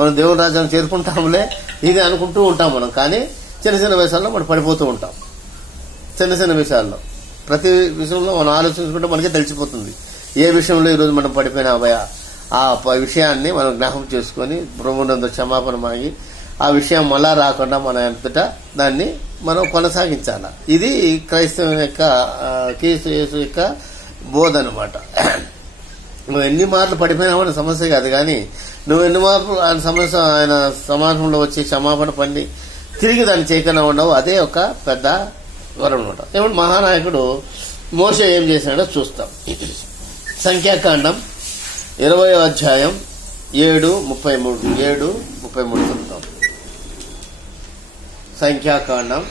మనం దేవుని రాజ్యాన్ని చేరుకుంటాంలే ఇది అనుకుంటూ ఉంటాం మనం. కానీ చిన్న చిన్న విషయాల్లో మనం పడిపోతూ ఉంటాం. చిన్న చిన్న విషయాల్లో ప్రతి విషయంలో మనం ఆలోచించుకుంటే మనకే తెలిసిపోతుంది ఏ విషయంలో ఈరోజు మనం పడిపోయినా భయ. ఆ విషయాన్ని మనం జ్ఞాపకం చేసుకుని ప్రభువునందు క్షమాపణ మాగి ఆ విషయం మళ్ళా రాకుండా మన అంతటా దాన్ని మనం కొనసాగించాల. ఇది క్రైస్తవం యొక్క క్రీస్తు యేసు యొక్క బోధ అనమాట. నువ్వు ఎన్ని మార్లు పడిపోయినావని సమస్య కాదు, కానీ నువ్వు ఎన్ని మార్లు ఆయన సమస్య ఆయన సమాజంలో వచ్చి క్షమాపణ పండి తిరిగి దాన్ని చేయకుండా ఉండవు. అదే ఒక పెద్ద వరం అనమాట. ఏమంటే మహానాయకుడు మోషే ఏం చేశాడో చూస్తాం. సంఖ్యాకాండం 20వ అధ్యాయం 7:33 చెప్తాం. సంఖ్యాకాండం